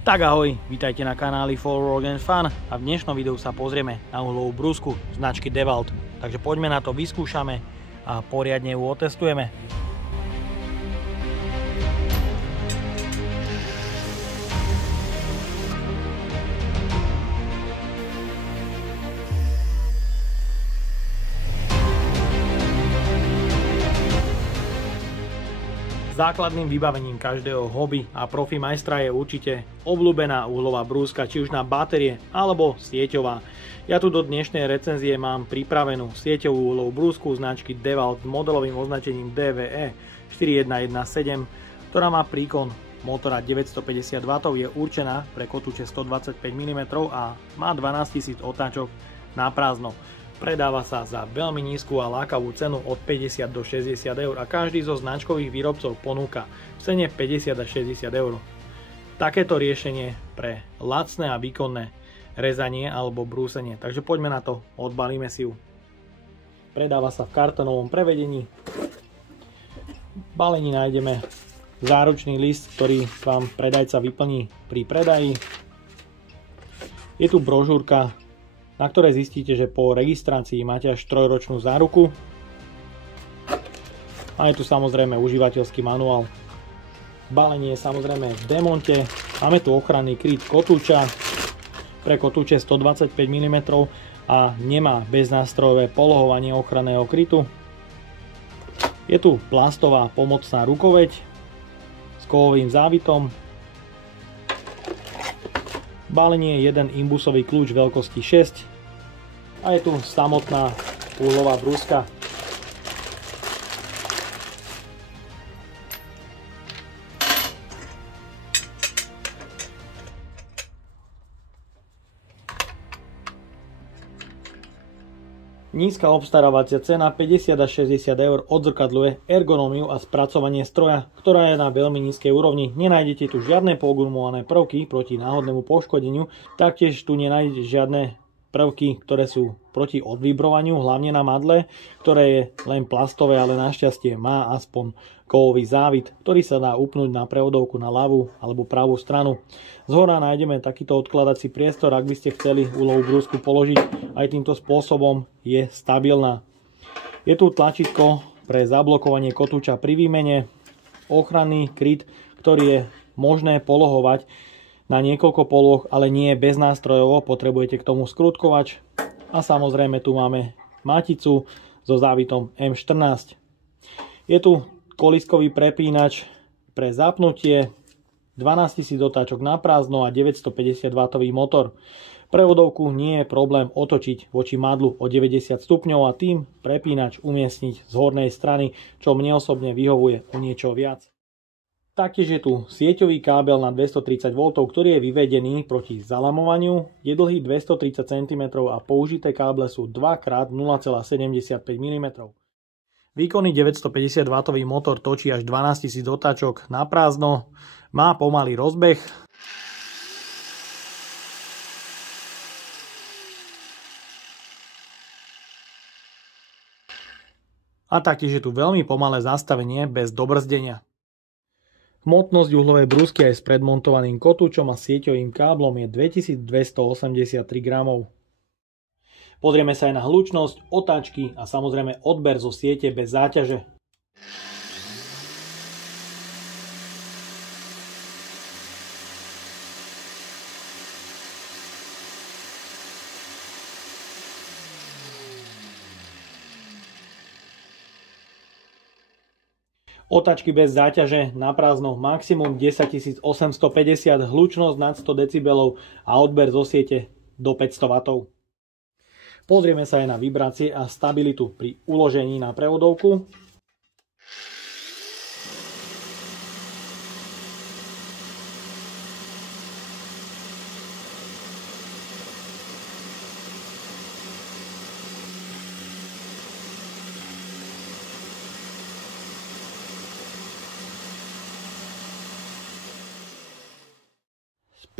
Tak ahoj, vítajte na kanáli For Work and Fun a v dnešnom videu sa pozrieme na uhlovú brúsku značky DeWalt. Takže poďme na to, vyskúšame a poriadne ju otestujeme. Základným vybavením každého hobby a profi majstra je určite obľúbená uhlová brúska, či už na batérie alebo sieťová. Ja tu do dnešnej recenzie mám pripravenú sieťovú uhlovú brúsku značky DeWalt s modelovým označením DVE 4117, ktorá má príkon motora 950 W, je určená pre kotúče 125 mm a má 12 000 otáčok na prázdno. Predáva sa za veľmi nízku a lákavú cenu od 50 do 60 eur a každý zo značkových výrobcov ponúka v cene 50 až 60 eur. Takéto riešenie pre lacné a výkonné rezanie alebo brúsenie. Takže poďme na to, odbalíme si ju. Predáva sa v kartonovom prevedení. V balení nájdeme záručný list, ktorý vám predajca vyplní pri predaji. Je tu brožúrka, na ktorej zistíte, že po registrácii máte až 3-ročnú záruku. A je tu samozrejme užívateľský manuál. Balenie je samozrejme v demonte. Máme tu ochranný kryt kotúča pre kotúče 125 mm a nemá beznástrojové polohovanie ochranného krytu. Je tu plastová pomocná rukoveď s kovovým závitom. Balenie je jeden imbusový kľúč veľkosti 6 a je tu samotná uhlová brúska. Nízka obstarávacia cena 50 až 60 eur odzrkadľuje ergonómiu a spracovanie stroja, ktorá je na veľmi nízkej úrovni. Nenájdete tu žiadne pogumované prvky proti náhodnému poškodeniu, taktiež tu nenájdete žiadne prvky, ktoré sú proti odvibrovaniu, hlavne na madle, ktoré je len plastové, ale našťastie má aspoň kovový závit, ktorý sa dá upnúť na prevodovku na ľavú alebo pravú stranu. Zhora nájdeme takýto odkladací priestor, ak by ste chceli uhlovú brúsku položiť aj týmto spôsobom, je stabilná. Je tu tlačítko pre zablokovanie kotúča pri výmene, ochranný kryt, ktorý je možné polohovať na niekoľko poloh, ale nie beznástrojovo, potrebujete k tomu skrutkovač a samozrejme tu máme maticu so závitom M14. Je tu koliskový prepínač pre zapnutie, 12 000 otáčok na prázdno a 950 W motor. Prevodovku nie je problém otočiť voči madlu o 90 stupňov a tým prepínač umiestniť z hornej strany, čo mne osobne vyhovuje o niečo viac. Taktiež je tu sieťový kábel na 230 V, ktorý je vyvedený proti zalamovaniu. Je dlhý 230 cm a použité káble sú 2x0,75 mm. Výkonný 950 W motor točí až 12 000 otáčok na prázdno, má pomalý rozbeh. A taktiež je tu veľmi pomalé zastavenie bez dobrzdenia. Hmotnosť uhlovej brúsky aj s predmontovaným kotúčom a sieťovým káblom je 2283 gramov. Pozrieme sa aj na hlučnosť, otáčky a samozrejme odber zo siete bez záťaže. Otáčky bez záťaže na prázdno maximum 10 850, hlučnosť nad 100 dB a odber zo siete do 500 W. Pozrieme sa aj na vibrácie a stabilitu pri uložení na prevodovku.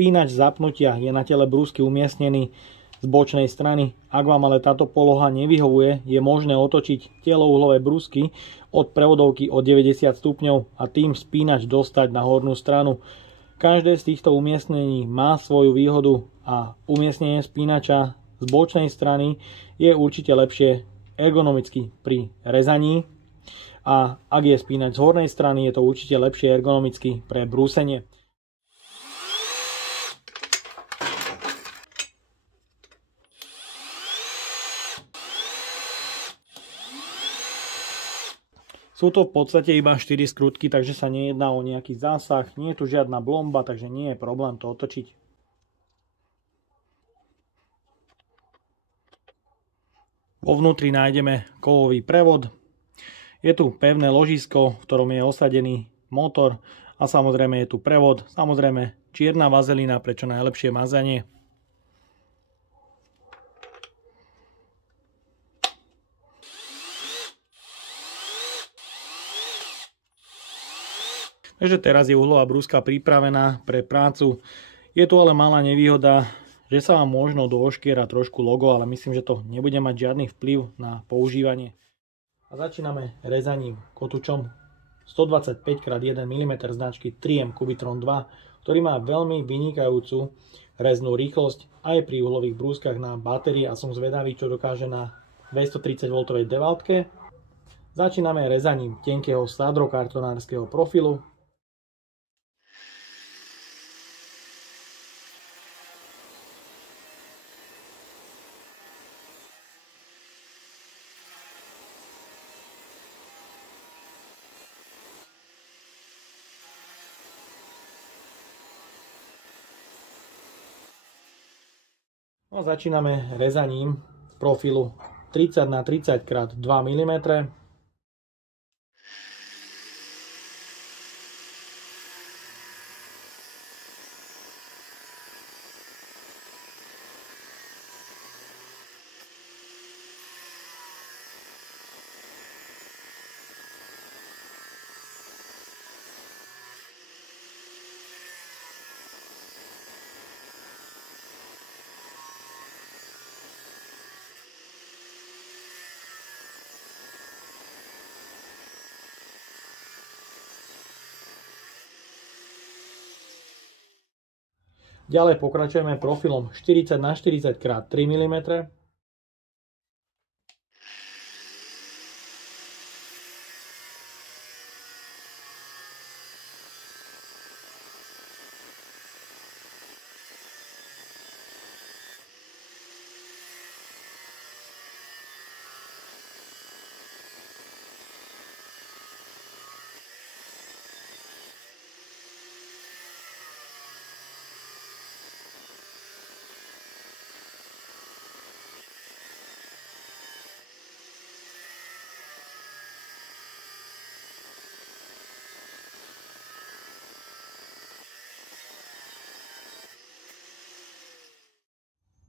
Spínač zapnutia je na tele brúsky umiestnený z bočnej strany. Ak vám ale táto poloha nevyhovuje, je možné otočiť telo uhlovej brúsky od prevodovky o 90 stupňov a tým spínač dostať na hornú stranu. Každé z týchto umiestnení má svoju výhodu a umiestnenie spínača z bočnej strany je určite lepšie ergonomicky pri rezaní a ak je spínač z hornej strany, je to určite lepšie ergonomicky pre brúsenie. Sú to v podstate iba 4 skrutky, takže sa nejedná o nejaký zásah, nie je tu žiadna blomba, takže nie je problém to otočiť. Vo vnútri nájdeme kovový prevod. Je tu pevné ložisko, v ktorom je osadený motor a samozrejme je tu prevod. Samozrejme čierna vazelína pre čo najlepšie mazanie. Takže teraz je uhlová brúska pripravená pre prácu. Je tu ale malá nevýhoda, že sa vám možno dooškiera trošku logo, ale myslím, že to nebude mať žiadny vplyv na používanie. A začíname rezaním kotúčom 125x1 mm značky 3M Cubitron 2, ktorý má veľmi vynikajúcu reznú rýchlosť aj pri uhlových brúskach na batérii a som zvedavý, čo dokáže na 230V deváltke. Začíname rezaním tenkého sádrokartonárskeho profilu. No, začíname rezaním profilu 30x30x2 mm. Ďalej pokračujeme profilom 40x40x3 mm.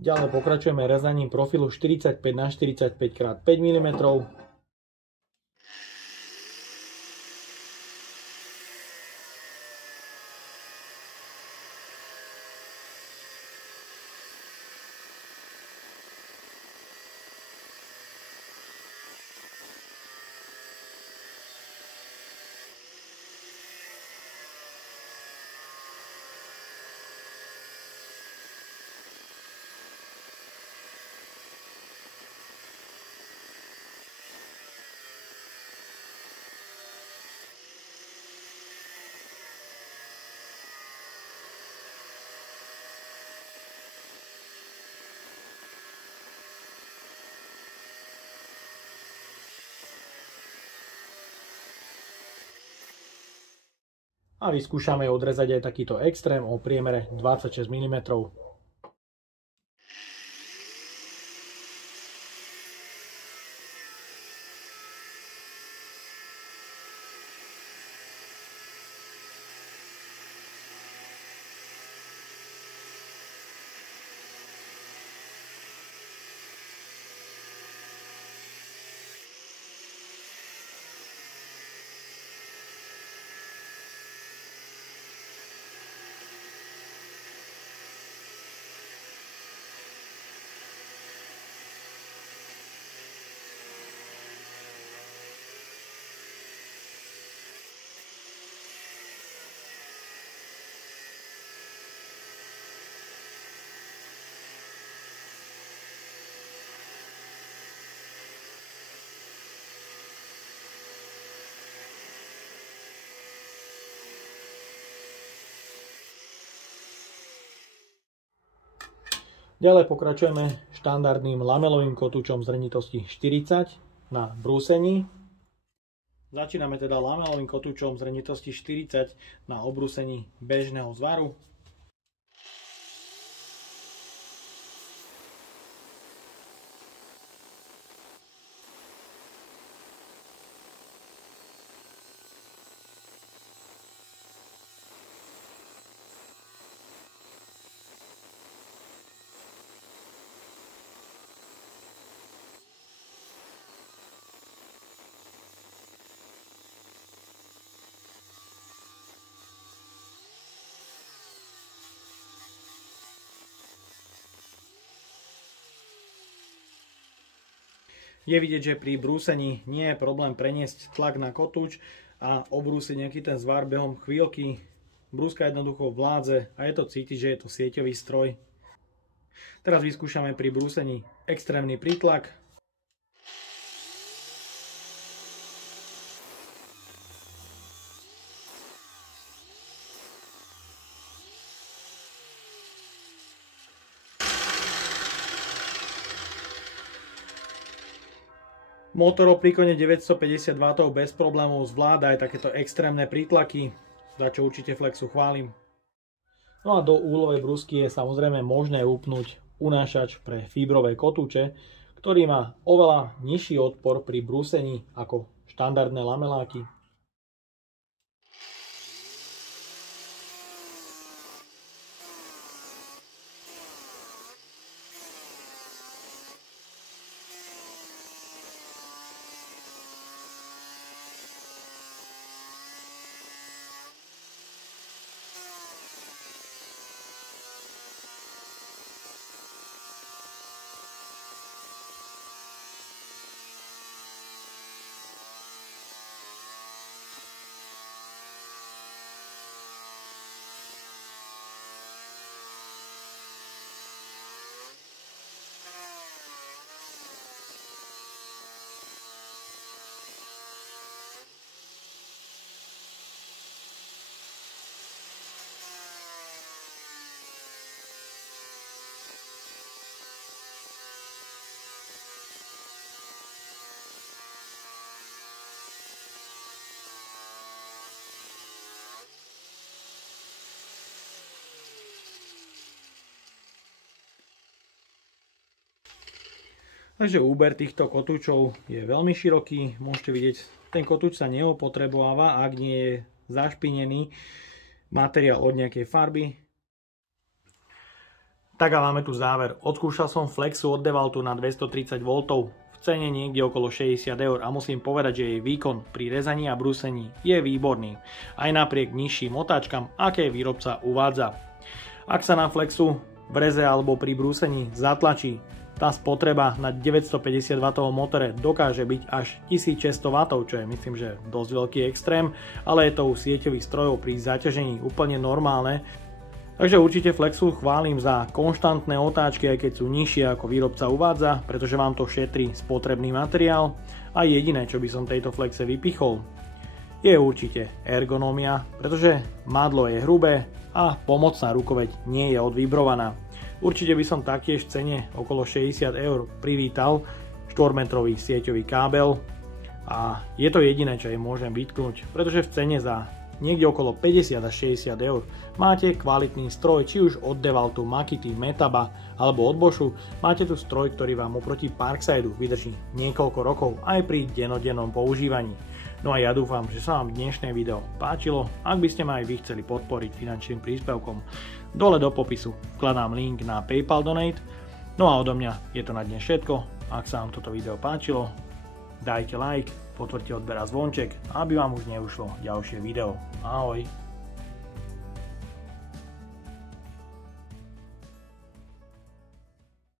Ďalej pokračujeme rezaním profilu 45x45x5 mm. A vyskúšame odrezať aj takýto extrém o priemere 26 mm. Ďalej pokračujeme štandardným lamelovým kotúčom zrnitosti 40 na brúsení. Začíname teda lamelovým kotúčom zrnitosti 40 na obrúsení bežného zvaru. Je vidieť, že pri brúsení nie je problém preniesť tlak na kotúč a obrúsiť nejaký ten zvar behom chvíľky. Brúska jednoducho vládze a je to cítiť, že je to sieťový stroj. Teraz vyskúšame pri brúsení extrémny prítlak. Motor pri kone 950 W bez problémov zvláda aj takéto extrémne prítlaky, za čo určite Flexu chválim. No a do úlovej brúsky je samozrejme možné upnúť unášač pre fíbrové kotúče, ktorý má oveľa nižší odpor pri brúsení ako štandardné lameláky. Takže úber týchto kotúčov je veľmi široký. Môžete vidieť, ten kotúč sa neopotrebováva, ak nie je zašpinený materiál od nejakej farby. Tak a máme tu záver. Odskúšal som Flexu od DeWaltu na 230 V v cene niekde okolo 60 € a musím povedať, že jej výkon pri rezaní a brúsení je výborný. Aj napriek nižším otáčkam, aké výrobca uvádza. Ak sa na Flexu v reze alebo pri brúsení zatlačí, tá spotreba na 950 W motore dokáže byť až 1600 W, čo je myslím, že dosť veľký extrém, ale je to u sieťových strojov pri zaťažení úplne normálne. Takže určite Flexu chválim za konštantné otáčky, aj keď sú nižšie ako výrobca uvádza, pretože vám to šetrí spotrebný materiál. A jediné, čo by som tejto Flexe vypichol, je určite ergonómia, pretože madlo je hrubé a pomocná rukoveď nie je odvibrovaná. Určite by som taktiež v cene okolo 60 € privítal 4-metrový sieťový kábel a je to jediné, čo jej môžem vytknúť, pretože v cene za niekde okolo 50 až 60 € máte kvalitný stroj, či už od DeWaltu, Makity, Metaba alebo od Boschu. Máte tu stroj, ktorý vám oproti Parksideu vydrží niekoľko rokov aj pri dennodennom používaní. No a ja dúfam, že sa vám dnešné video páčilo. Ak by ste ma aj vy chceli podporiť finančným príspevkom, dole do popisu vkladám link na PayPal Donate. No a odo mňa je to na dnes všetko. Ak sa vám toto video páčilo, dajte like, potvrďte odber a zvonček, aby vám už neušlo ďalšie video. Ahoj!